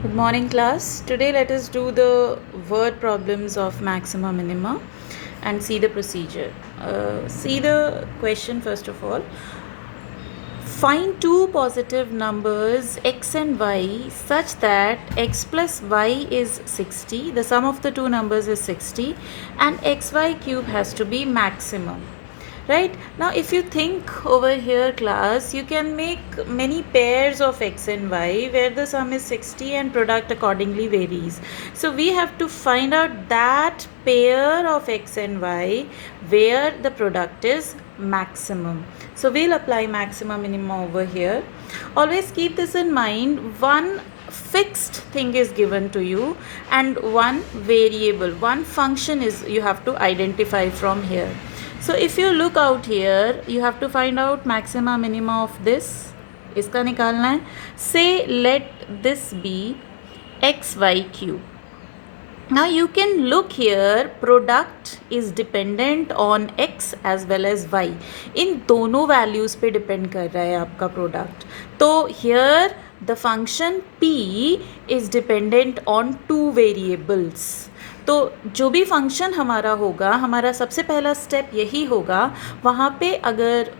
Good morning, class. Today, let us do the word problems of maxima minima and see the procedure. See the question first of all. Find two positive numbers x and y such that x plus y is 60. The sum of the two numbers is 60 and xy cube has to be maximum. Right now, if you think over here, class, you can make many pairs of x and y where the sum is 60 and product accordingly varies. So we have to find out that pair of x and y where the product is maximum. So we'll apply maxima minima over here. Always keep this in mind. One fixed thing is given to you and one variable, one function is you have to identify from here. So if you look out here, you have to find out maxima minima of this. इसका निकालना है. Say let this be xy cube. Now you can look here, product is dependent on x as well as y. इन दोनों values पे depend कर रहा है आपका product. तो here the function p is dependent on two variables. तो जो भी फंक्शन हमारा होगा, हमारा सबसे पहला स्टेप यही होगा, वहाँ पे अगर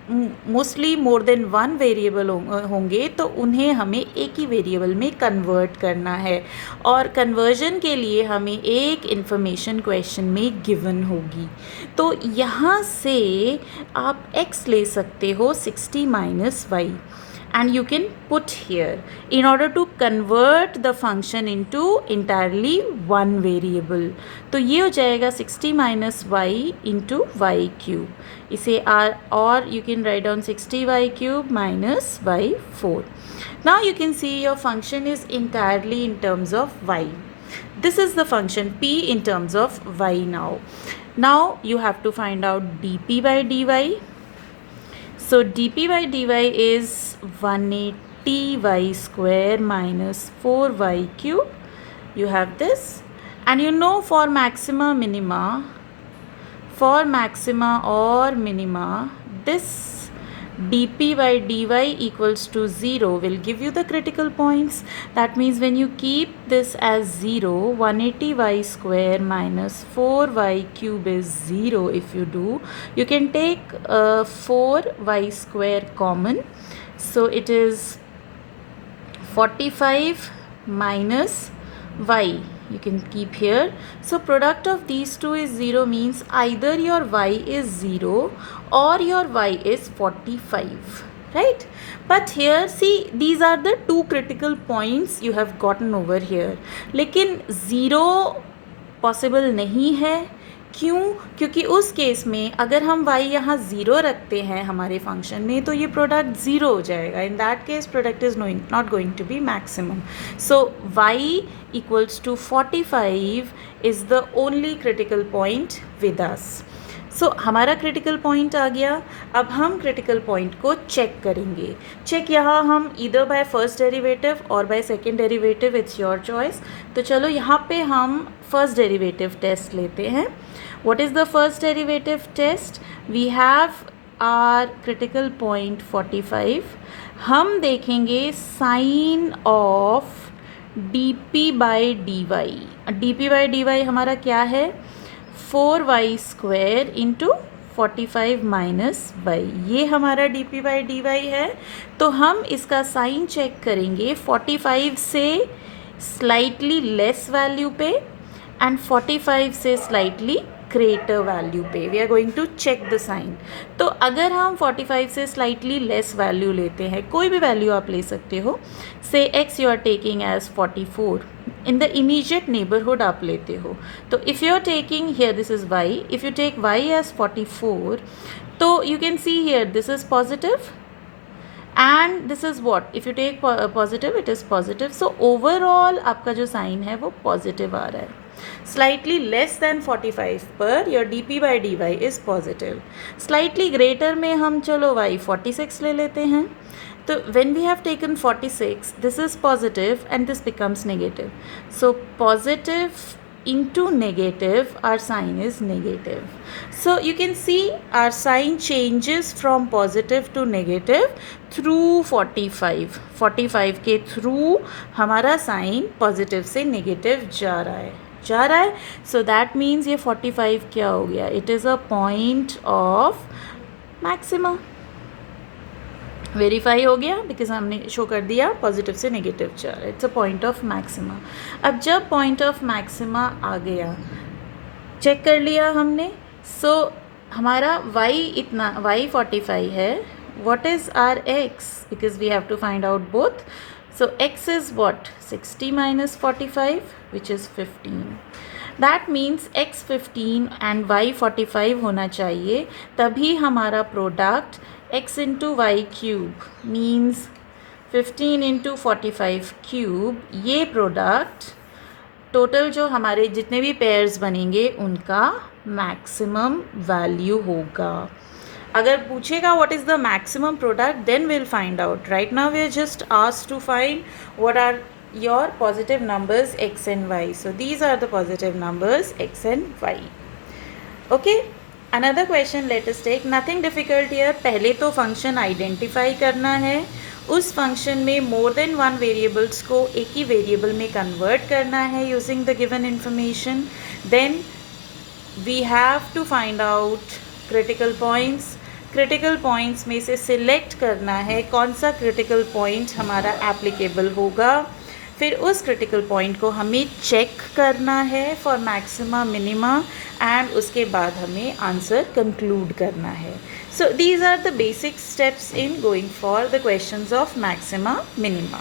mostly more than one variable होंगे तो उन्हें हमें एक ही वेरिएबल में कन्वर्ट करना है और कन्वर्जन के लिए हमें एक इन्फॉर्मेशन क्वेश्चन में गिवन होगी. तो यहाँ से आप x ले सकते हो 60 minus y and you can put here in order to convert the function into entirely one variable. तो ये हो जाएगा 60 minus y into y cube. इसे or you can write down 60y cube minus y4. Now you can see your function is entirely in terms of y. This is the function p in terms of y now. Now you have to find out dp by dy. So dp by dy is 180y square minus 4y cube. You have this. And you know for maxima or minima, this dp by dy equals to 0 will give you the critical points. That means when you keep this as 0, 180y square minus 4y cube is 0. If you do, you can take 4y square common. So it is 45 minus y. You can keep here. So product of these two is 0, means either your y is 0 or your y is 45, right? But here see, these are the two critical points you have gotten over here. लेकिन 0 possible नहीं है. क्यों? क्योंकि उस case में अगर हम y यहाँ 0 रखते हैं हमारे फंक्शन में तो ये प्रोडक्ट 0 हो जाएगा. In that case product is not going to be maximum. So y equals to 45 is the only critical point with us. सो हमारा क्रिटिकल पॉइंट आ गया. अब हम क्रिटिकल पॉइंट को चेक करेंगे. चेक यहाँ हम ईदर बाय फर्स्ट डेरिवेटिव और by second derivative, it's your choice. तो चलो यहाँ पे हम फर्स्ट डेरिवेटिव टेस्ट लेते हैं. What is the first derivative test? We have are critical point 45. हम देखेंगे sign of dp by dy. dp by dy हमारा क्या है? 4y square into 45 minus y. ये हमारा dp बाई dy है. तो हम इसका साइन चेक करेंगे 45 से स्लाइटली लेस वैल्यू पे एंड 45 से स्लाइटली ग्रेटर वैल्यू पे. We are going to check the sign. तो अगर हम 45 से स्लाइटली लेस वैल्यू लेते हैं, कोई भी वैल्यू आप ले सकते हो, से x you are taking as 44, in the immediate neighbourhood आप लेते हो. तो if you are taking here this is y, if you take y as 44, तो you can see here this is positive and this is what, if you take positive it is positive. So overall आपका जो sign है वो positive आ रहा है. Slightly less than 45 पर your dp by dy is positive. Slightly greater में हम चलो y 46 ले लेते हैं. तो when we have taken 46, this is positive and this becomes negative. So positive into negative, our sign is negative. So you can see our sign changes from positive to negative through 45. 45 के through हमारा sign positive से negative जा रहा है. So that means ये 45 क्या हो गया? It is a point of maxima. Verify हो गया बिकॉज हमने शो कर दिया पॉजिटिव से नेगेटिव जा रहा है. It's a point of maxima. अब जब पॉइंट ऑफ मैक्सिमा आ गया, चेक कर लिया हमने. सो हमारा y इतना y 45 है. What is are x? Because we have to find out both. So x is what? 60 minus 45 which is 15. That means x 15 and y 45 होना चाहिए, तभी हमारा product x into y cube means 15 into 45 cube. ये product total जो हमारे जितने भी pairs बनेंगे उनका मैक्सिमम वैल्यू होगा. अगर पूछेगा what is the maximum product, then will find out. Right now we are just asked to find what are your positive numbers x and y. So these are the positive numbers x and y. Okay, another question let us take. Nothing difficult here. पहले तो function identify करना है. उस function में more than one variables को एक ही variable में convert करना है using the given information. Then we have to find out critical points. Critical points में से सिलेक्ट करना है कौन सा क्रिटिकल पॉइंट हमारा एप्लीकेबल होगा. फिर उस क्रिटिकल पॉइंट को हमें चेक करना है फॉर मैक्सिमा मिनिमा, एंड उसके बाद हमें आंसर कंक्लूड करना है. So these are the basic steps in going for the questions of maxima minima.